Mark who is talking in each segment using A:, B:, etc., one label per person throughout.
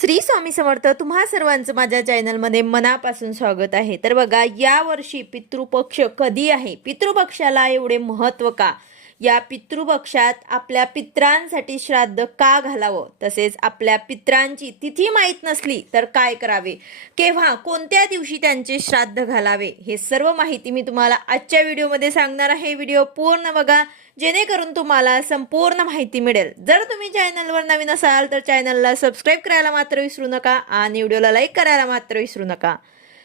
A: श्री स्वामी समर्थ तुम्हा सर्वांचं माझ्या चॅनलमध्ये मनापासून स्वागत आहे. तर बघा यावर्षी पितृपक्ष कधी आहे? पितृपक्षाला एवढे महत्त्व का? या पितृपक्षात आपल्या पित्रांसाठी श्राद्ध का घालावं? तसेच आपल्या पित्रांची तिथी माहीत नसली तर काय करावे? केव्हा कोणत्या दिवशी त्यांचे श्राद्ध घालावे? हे सर्व माहिती मी तुम्हाला आजच्या व्हिडिओमध्ये सांगणार आहे. व्हिडिओ पूर्ण बघा जेणेकरून तुम्हाला संपूर्ण माहिती मिळेल. जर तुम्ही चॅनलवर नवीन असाल तर चॅनलला सबस्क्राईब करायला मात्र विसरू नका आणि व्हिडिओला लाईक करायला मात्र विसरू नका.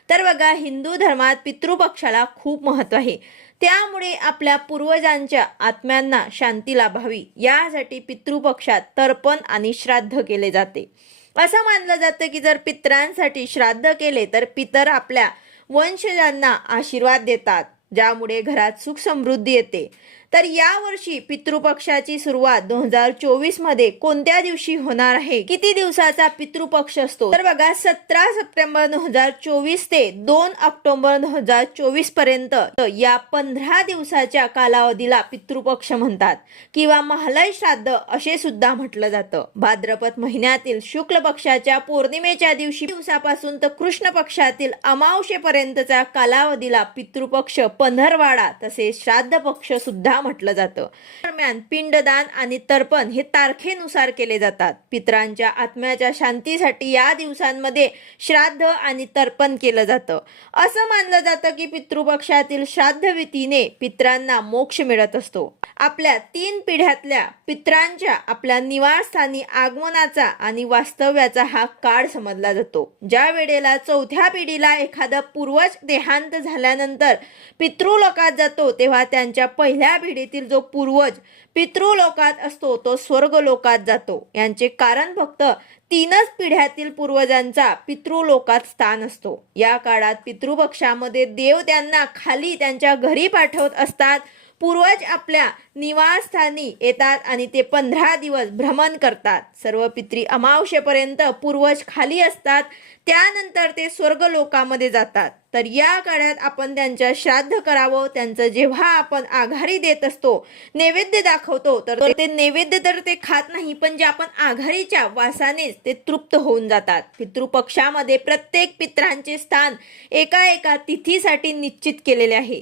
A: तर बघा हिंदू धर्मात पितृपक्षाला खूप महत्त्व आहे. त्यामुळे आपल्या पूर्वजांच्या आत्म्यांना शांती लाभावी. यासाठी पितृपक्षात तर्पण आणि श्राद्ध केले जाते. असं मानलं जातं की जर पितरांसाठी श्राद्ध केले तर पितर आपल्या वंशजांना आशीर्वाद देतात ज्यामुळे घरात सुख समृद्धी येते. तर यावर्षी पितृपक्षाची सुरुवात दोन हजार चोवीसमध्ये कोणत्या दिवशी होणार आहे? किती दिवसाचा पितृपक्ष असतो? तर बघा सतरा सप्टेंबर दोन हजार चोवीस ते दोन ऑक्टोबर दोन हजार चोवीसपर्यंत या पंधरा दिवसाच्या कालावधीला पितृपक्ष म्हणतात किंवा महालय श्राद्ध असे सुद्धा म्हटलं जातं. भाद्रपद महिन्यातील शुक्ल पक्षाच्या पौर्णिमेच्या दिवशी दिवसापासून तर कृष्ण पक्षातील अमावशेपर्यंतच्या कालावधीला पितृपक्ष पंधरवाडा तसेच श्राद्ध पक्ष सुद्धा म्हटलं जातं. दरम्यान पिंडदान आणि तर्पण हे तारखेनुसार केले जातात. पित्रांच्या आत्म्याच्या शांतीसाठी या दिवसांमध्ये श्राद्ध आणि तर्पण केलं जातं. असं मानलं जातं की पितृपक्षातील श्राद्धविधीने पित्रांना मोक्ष मिळत असतो. आपल्या तीन पिढ्यातल्या पित्रांच्या आपल्या निवासस्थानी आगमनाचा आणि वास्तव्याचा हा काळ समजला जातो. ज्या वेळेला चौथ्या पिढीला एखादा पूर्वज देहांत झाल्यानंतर पितृलोकात जातो तेव्हा त्यांच्या पहिल्या पिढीतील जो पूर्वज पितृलोकात असतो तो स्वर्ग लोकात जातो. यांचे कारण फक्त तीनच पिढ्यातील पूर्वजांचा पितृलोकात स्थान असतो. या काळात पितृपक्षामध्ये देव त्यांना खाली त्यांच्या घरी पाठवत असतात. पूर्वज आपल्या निवासस्थानी येतात आणि ते पंधरा दिवस भ्रमण करतात. सर्व पित्री अमावशेपर्यंत पूर्वज खाली असतात. त्यानंतर ते स्वर्गलोकामध्ये जातात. तर या काळात आपण त्यांच्या श्राद्ध करावं त्यांचं जेव्हा आपण आघारी देत असतो नैवेद्य दाखवतो तर ते नैवेद्य तर ते खात नाही पण जे आपण आघारीच्या वासानेच ते तृप्त होऊन जातात. पितृपक्षामध्ये प्रत्येक पित्रांचे स्थान एका एका तिथीसाठी निश्चित केलेले आहे.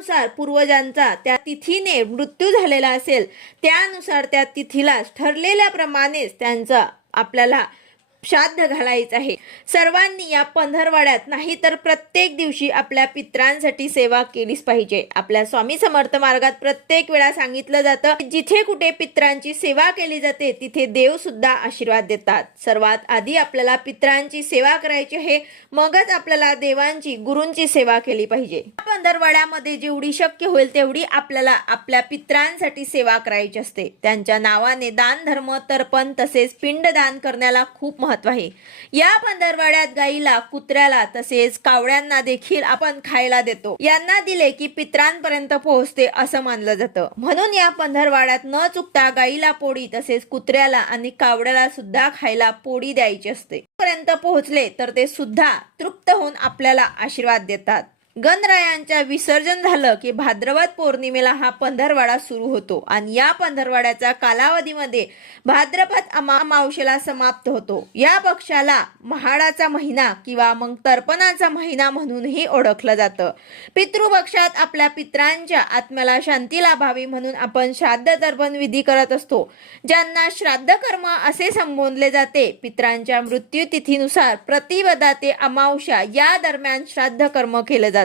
A: त्यानुसार पूर्वजांचा त्या तिथीने मृत्यू झालेला असेल त्यानुसार त्या तिथीला ठरलेल्याप्रमाणेच त्यांचा आपल्याला श्राद्ध घालायचं आहे. सर्वांनी या पंधरवाड्यात नाही तर प्रत्येक दिवशी आपल्या पित्रांसाठी सेवा केलीच पाहिजे. आपल्या स्वामी समर्थ मार्गात प्रत्येक वेळा सांगितलं जातं जिथे कुठे पित्रांची सेवा केली जाते तिथे देव सुद्धा आशीर्वाद देतात. सर्वात आधी आपल्याला पित्रांची सेवा करायची आहे मगच आपल्याला देवांची गुरूंची सेवा केली पाहिजे. या पंधरवाड्यामध्ये जेवढी शक्य होईल तेवढी आपल्याला आपल्या पित्रांसाठी सेवा करायची असते. त्यांच्या नावाने दान धर्म तर्पण तसेच पिंडदान करण्याला खूप महत्त्व आहे. या पंधरवाड्यात गाईला कुत्र्याला तसेच कावड्यांना देखील आपण खायला देतो. यांना दिले की पित्रांपर्यंत पोहोचते असं मानलं जातं. म्हणून या पंधरवाड्यात न चुकता गाईला पोळी तसेच कुत्र्याला आणि कावड्याला सुद्धा खायला पोळी द्यायची असते. पर्यंत पोहोचले तर ते सुद्धा तृप्त होऊन आपल्याला आशीर्वाद देतात. गणरायांच्या विसर्जन झालं की भाद्रपद पौर्णिमेला हा पंधरवाडा सुरू होतो. आणि या पंधरवाड्याच्या कालावधीमध्ये भाद्रपद अमा अमावशेला समाप्त होतो. या पक्षाला महाडाचा महिना किंवा मग तर्पणाचा महिना म्हणूनही ओळखलं जातं. पितृपक्षात आपल्या पित्रांच्या आत्म्याला शांती लाभावी म्हणून आपण श्राद्ध तर्पण विधी करत असतो. ज्यांना श्राद्ध कर्म असे संबोधले जाते पित्रांच्या मृत्यू तिथीनुसार प्रतिवदा ते अमावशा या दरम्यान श्राद्ध कर्म केलं जातं.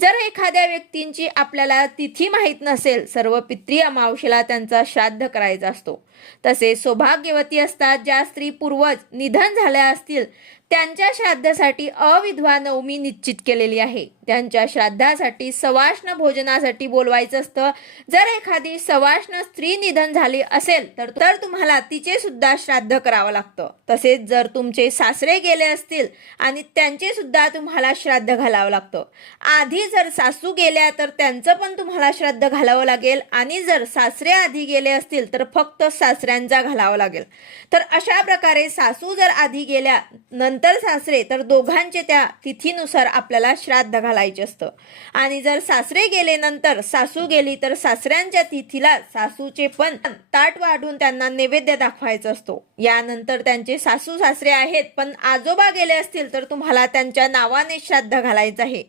A: जर एखाद्या व्यक्तींची आपल्याला तिथी माहीत नसेल सर्व पित्री अमावशेला त्यांचा श्राद्ध करायचा असतो. तसेच सौभाग्यवती असतात ज्या स्त्री पूर्वज निधन झाल्या असतील त्यांच्या श्राद्धासाठी अविधवा नवमी निश्चित केलेली आहे. त्यांच्या श्राद्धासाठी सवाष्ण भोजनासाठी बोलवायचं असतं. जर एखादी सवाष्ण स्त्री निधन झाली असेल तर तर तुम्हाला तिचे सुद्धा श्राद्ध करावं लागतं. तसेच जर तुमचे सासरे गेले असतील आणि त्यांचे सुद्धा तुम्हाला श्राद्ध घालावं लागतं. आधी जर सासू गेल्या तर त्यांचं पण तुम्हाला श्राद्ध घालावं लागेल. आणि जर सासरे आधी गेले असतील तर फक्त सासऱ्यांचा घालावं लागेल. तर अशा प्रकारे सासू जर आधी गेल्या नंतर सासरे तर दोघांचे त्या तिथीनुसार आपल्याला श्राद्ध घालायचे असतं. आणि जर सासरे गेले नंतर सासू गेली तर सासऱ्यांच्या तिथीला सासूचे पण ताट वाढून त्यांना नैवेद्य दाखवायचा असतो. यानंतर त्यांचे सासू सासरे आहेत पण आजोबा गेले असतील तर तुम्हाला त्यांच्या नावाने श्राद्ध घालायचं आहे.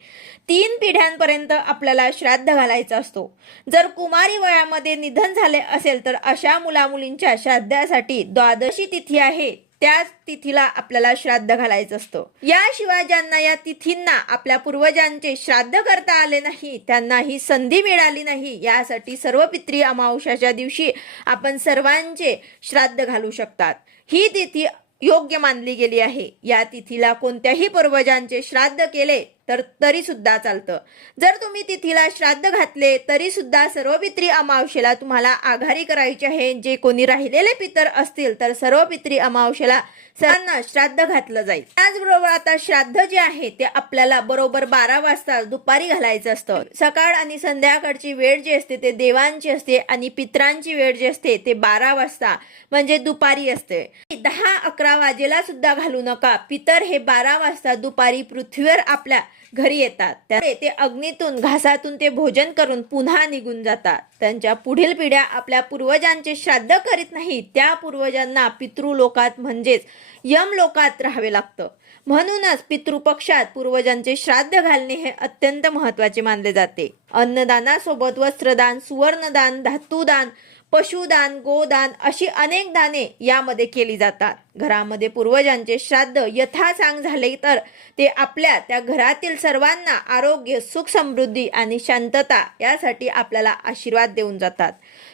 A: तीन पिढ्यांपर्यंत आपल्याला श्राद्ध घालायचा असतो. जर कुमारी वयामध्ये निधन झाले असेल तर अशा मुलामुलींच्या श्राद्धासाठी द्वादशी तिथी आहे. त्याच तिथीला आपल्याला श्राद्ध घालायचं असतं. याशिवाय ज्यांना या तिथींना आपल्या पूर्वजांचे श्राद्ध करता आले नाही त्यांना ही संधी मिळाली नाही यासाठी सर्व पित्री अमावश्याच्या दिवशी आपण सर्वांचे श्राद्ध घालू शकतात. ही तिथी योग्य मानली गेली आहे. या तिथीला कोणत्याही पूर्वजांचे श्राद्ध केले तर तरी सुद्धा चालतं. जर तुम्ही तिथीला श्राद्ध घातले तरी सुद्धा सर्वपित्री अमावशेला तुम्हाला आघारी करायची आहे. जे कोणी राहिलेले पितर असतील तर सर्वपित्री अमावशेला सर्वांना श्राद्ध घातलं जाईल. त्याचबरोबर आता श्राद्ध जे आहे ते आपल्याला बरोबर बारा वाजता दुपारी घालायचं असतं. सकाळ आणि संध्याकाळची वेळ जी असते ते देवांची असते आणि पित्रांची वेळ जी असते ते बारा वाजता म्हणजे दुपारी असते. दहा अकरा वाजेला सुद्धा घालू नका. पितर हे बारा वाजता दुपारी पृथ्वीवर आपल्या घरी येतात. त्यामुळे ते अग्नीतून घासातून ते भोजन करून पुन्हा निघून जातात. त्यांच्या पुढील पिढ्या आपल्या पूर्वजांचे श्राद्ध करीत नाही त्या पूर्वजांना पितृलोकात म्हणजेच यम लोकात राहावे लागतं. म्हणूनच पितृपक्षात पूर्वजांचे श्राद्ध घालणे हे अत्यंत महत्त्वाचे मानले जाते. अन्नदानासोबत वस्त्रदान सुवर्णदान धातुदान पशुदान गोदान अशी अनेक दाने यामध्ये केली जातात. घरामध्ये पूर्वजांचे श्राद्ध यथासांग झाले तर ते आपल्या त्या घरातील सर्वांना आरोग्य सुख समृद्धी आणि शांतता यासाठी आपल्याला आशीर्वाद देऊन जातात.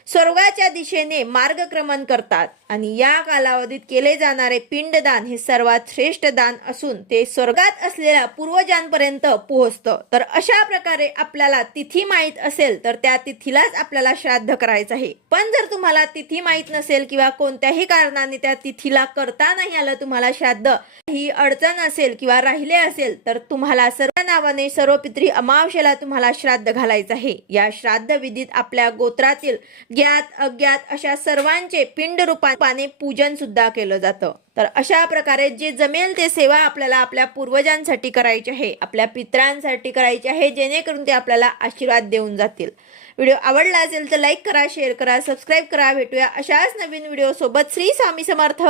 A: स्वर्गाच्या दिशेने मार्गक्रमण करतात. आणि या कालावधीत केले जाणारे पिंडदान हे सर्वात श्रेष्ठ दान असून ते स्वर्गात असलेल्या पूर्वजांपर्यंत पोहोचतं. तर अशा प्रकारे आपल्याला तिथी माहीत असेल तर त्या तिथीलाच आपल्याला श्राद्ध करायचं आहे. पण जर तुम्हाला तिथी माहीत नसेल किंवा कोणत्याही कारणाने त्या तिथीला करता नाही आलं तुम्हाला श्राद्ध ही अडचण असेल किंवा राहिले असेल तर तुम्हाला सर्व नावाने सर्व पित्री अमावशेला तुम्हाला श्राद्ध घालायचं आहे. या श्राद्ध विधीत आपल्या गोत्रातील ज्ञात अज्ञात अशा सर्वांचे पिंड रूपाने पूजन सुद्धा केलं जातं. तर अशा प्रकारे जे जमेल ते सेवा आपल्याला आपल्या पूर्वजांसाठी करायची आहे आपल्या पित्रांसाठी करायची आहे जेणेकरून ते आपल्याला आशीर्वाद देऊन जातील. व्हिडिओ आवडला असेल तर लाईक करा शेअर करा सबस्क्राईब करा. भेटूया अशाच नवीन व्हिडिओसोबत. श्री स्वामी समर्थ.